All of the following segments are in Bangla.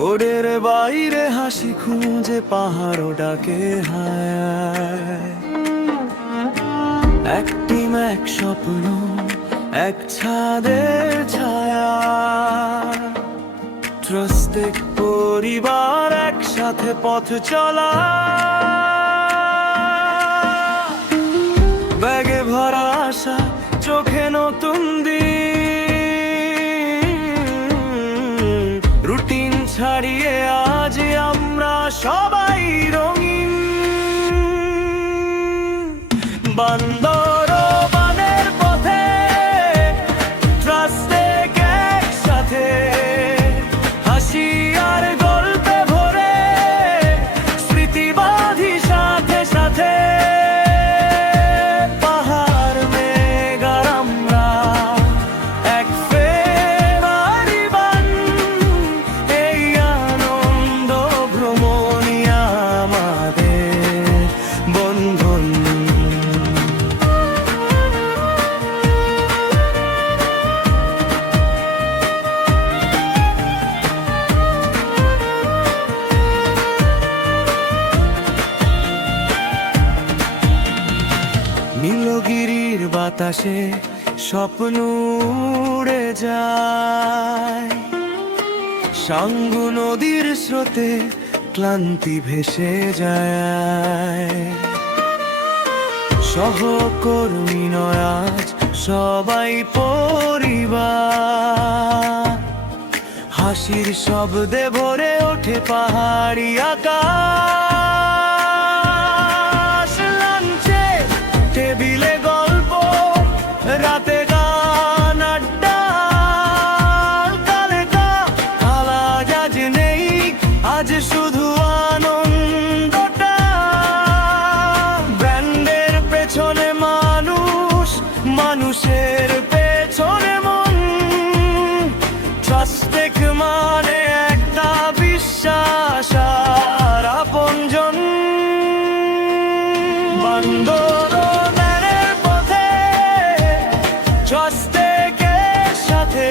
কোডের বাইরে হাসি খুঁজে পাহাড় ডাকে হায়। এক টিম, এক স্বপ্ন, এক ছাদের ছায়া, প্রত্যেক পরিবার একসাথে পথ চলা। ব্যাগে ভরা আশা, চোখে নতুন দিন, রুটিন ছাড়িয়ে আজ আমরা সবাই রঙিন। বান্দরবানের পথে ট্রাস্টে একসাথে, হাসি আর গল্পে ভরে স্মৃতি বাঁধি সাথে সাথে। পাহাড় মেঘ আর আমরা এক ফেরারি বান, এই আনন্দ ভ্রমণই আমাদের বন্ধন। নীলগিরির বাতাসে স্বপ্ন উড়ে যায়, সাঙ্গু নদীর স্রোতে ক্লান্তি ভেসে যায়। সহকর্মী নয় আজ সবাই পরিবার, হাসির শব্দে ভরে ওঠে পাহাড়ি আকাশ। লাঞ্চে টেবিলে গল্প, রাতে গান আড্ডা, কালে আলাদা আজ নেই, আজ শুধু আনন্দটা। ব্র্যান্ডের পেছনে মানুষ, মানুষের পেছনে মন, ট্রাস্টেক মানে একটা বিশ্বাস আর আপনজন। বান্দরবানের পথে ট্রাস্টেক সাথে,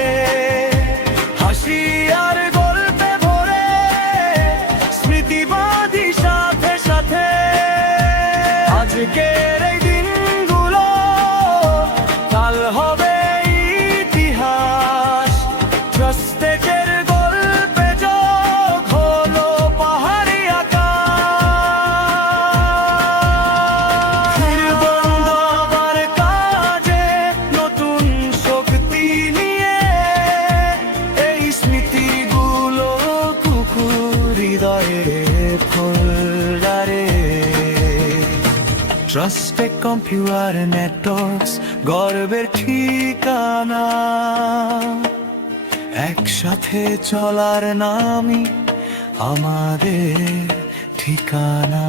হাসি আর গল্পে ভরে স্মৃতি বাঁধি সাথে সাথে। আজকের এই দিনগুলো কাল হবে ইতিহাস, ট্রাস্টেকের গল্পে যোগ হলো পাহাড়ি আকাশ। ফিরবন্ধ আবার কাজে নতুন শক্তি নিয়ে, এই স্মৃতিগুলো কুকুর হৃদয়ে ফুলদারে। ট্রাস্টেক কম্পিউটার নেটওয়ার্কস গর্বের ঠিকানা, একসাথে চলার নামই আমাদের ঠিকানা।